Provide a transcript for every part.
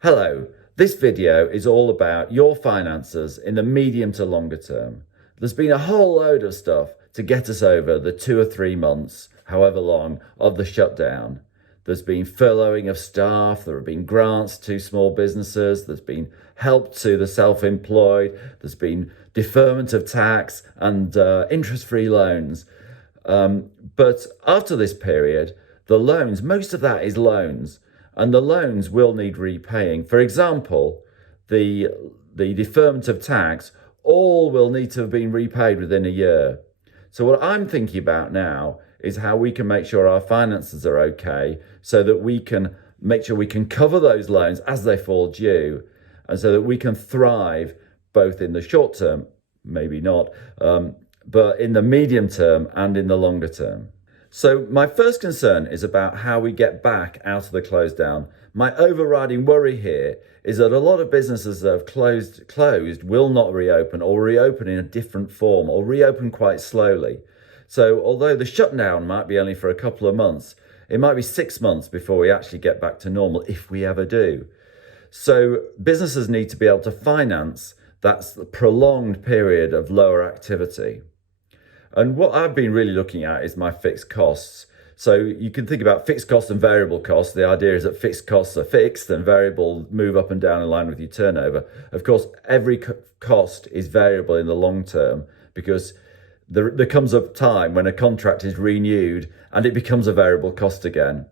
Hello, this video is all about your finances in the medium to longer term. There's been a whole load of stuff to get us over the 2 or 3 months, however long, of the shutdown. There's been furloughing of staff, there have been grants to small businesses, there's been help to the self-employed, there's been deferment of tax and interest-free loans. But after this period, the loans, most of that is loans, and the loans will need repaying. For example, the deferment of tax, all will need to have been repaid within a year. So what I'm thinking about now is how we can make sure our finances are okay so that we can make sure we can cover those loans as they fall due, and so that we can thrive both in the short term, maybe not, but in the medium term and in the longer term. So my first concern is about how we get back out of the close down. My overriding worry here is that a lot of businesses that have closed will not reopen, or reopen in a different form, or reopen quite slowly. So although the shutdown might be only for a couple of months, it might be 6 months before we actually get back to normal, if we ever do. So businesses need to be able to finance that prolonged period of lower activity. And what I've been really looking at is my fixed costs. So you can think about fixed costs and variable costs. The idea is that fixed costs are fixed and variable move up and down in line with your turnover. Of course, every cost is variable in the long term, because there comes a time when a contract is renewed and it becomes a variable cost again.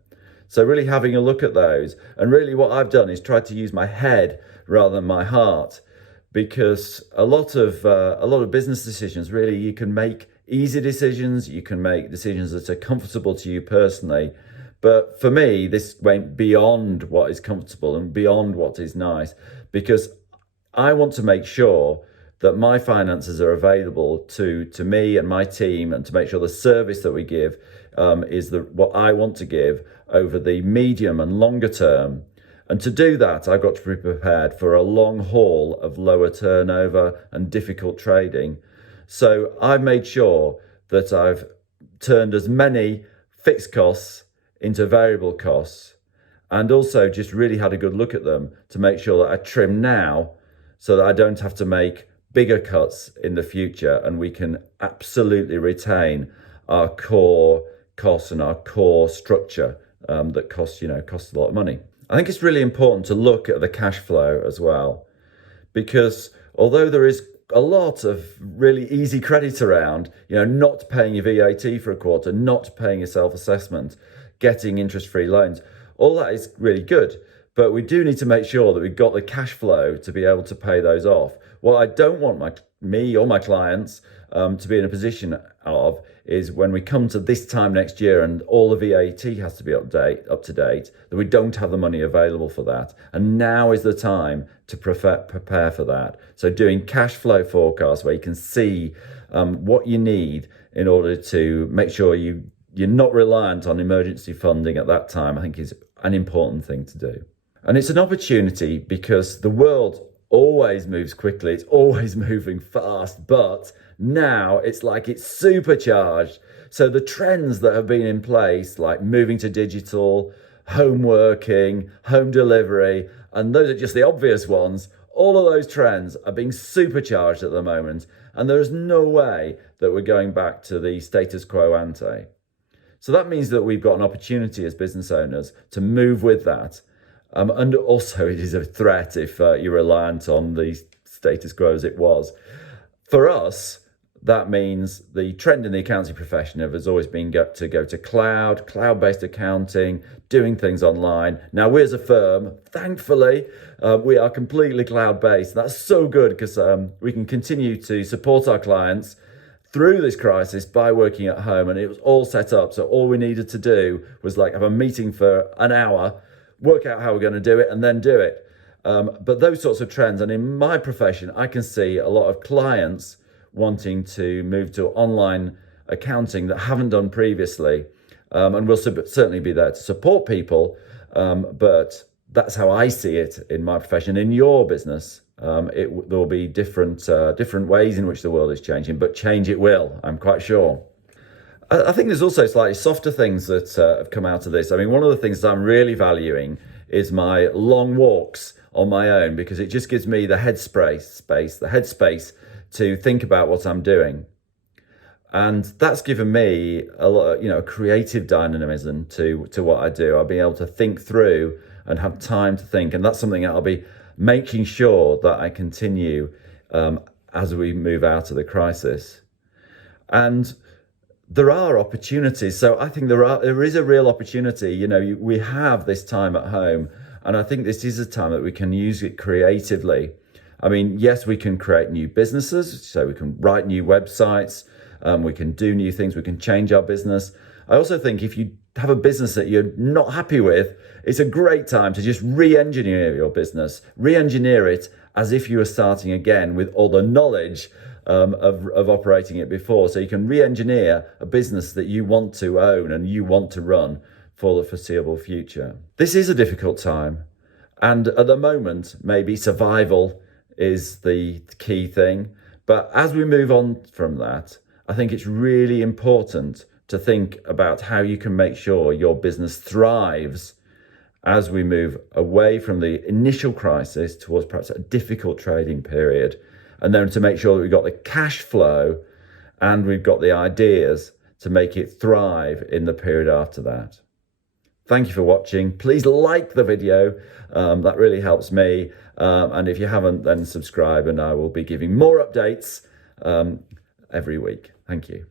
So really having a look at those, and really what I've done is tried to use my head rather than my heart, because a lot of business decisions, really, you can make easy decisions, you can make decisions that are comfortable to you personally. But for me, this went beyond what is comfortable and beyond what is nice, because I want to make sure that my finances are available to me and my team, and to make sure the service that we give is what I want to give over the medium and longer term. And to do that, I've got to be prepared for a long haul of lower turnover and difficult trading. So I've made sure that I've turned as many fixed costs into variable costs, and also just really had a good look at them to make sure that I trim now so that I don't have to make bigger cuts in the future, and we can absolutely retain our core costs and our core structure that costs a lot of money. I think it's really important to look at the cash flow as well, because although there is a lot of really easy credit around, not paying your VAT for a quarter, not paying your self-assessment, getting interest-free loans, all that is really good. But we do need to make sure that we've got the cash flow to be able to pay those off. What I don't want me or my clients to be in a position of is when we come to this time next year and all the VAT has to be up to date, that we don't have the money available for that. And now is the time to prepare for that. So doing cash flow forecasts where you can see what you need in order to make sure you're not reliant on emergency funding at that time, I think is an important thing to do. And it's an opportunity because the world always moves quickly, it's always moving fast, but now it's like it's supercharged. So the trends that have been in place, like moving to digital, home working, home delivery, and those are just the obvious ones, all of those trends are being supercharged at the moment, and there is no way that we're going back to the status quo ante. So that means that we've got an opportunity as business owners to move with that. And also it is a threat if you're reliant on the status quo as it was. For us, that means the trend in the accounting profession has always been to go to cloud-based accounting, doing things online. Now we as a firm, thankfully, we are completely cloud-based. That's so good because we can continue to support our clients through this crisis by working at home, and it was all set up. So all we needed to do was have a meeting for an hour, work out how we're going to do it, and then do it. But those sorts of trends, and in my profession, I can see a lot of clients wanting to move to online accounting that haven't done previously. And we'll certainly be there to support people. But that's how I see it in my profession. In your business, there will be different ways in which the world is changing, but change it will, I'm quite sure. I think there's also slightly softer things that have come out of this. I mean, one of the things that I'm really valuing is my long walks on my own, because it just gives me the headspace to think about what I'm doing. And that's given me a lot, creative dynamism to what I do. I'll be able to think through and have time to think. And that's something that I'll be making sure that I continue as we move out of the crisis. And there are opportunities. So I think there is a real opportunity. We have this time at home, and I think this is a time that we can use it creatively. I mean, yes, we can create new businesses, so we can write new websites, we can do new things, we can change our business. I also think if you have a business that you're not happy with, it's a great time to just re-engineer your business, re-engineer it as if you were starting again with all the knowledge of operating it before. So you can re-engineer a business that you want to own and you want to run for the foreseeable future. This is a difficult time. And at the moment, maybe survival is the key thing. But as we move on from that, I think it's really important to think about how you can make sure your business thrives as we move away from the initial crisis towards perhaps a difficult trading period, and then to make sure that we've got the cash flow and we've got the ideas to make it thrive in the period after that. Thank you for watching. Please like the video. That really helps me. And if you haven't, then subscribe, and I will be giving more updates every week. Thank you.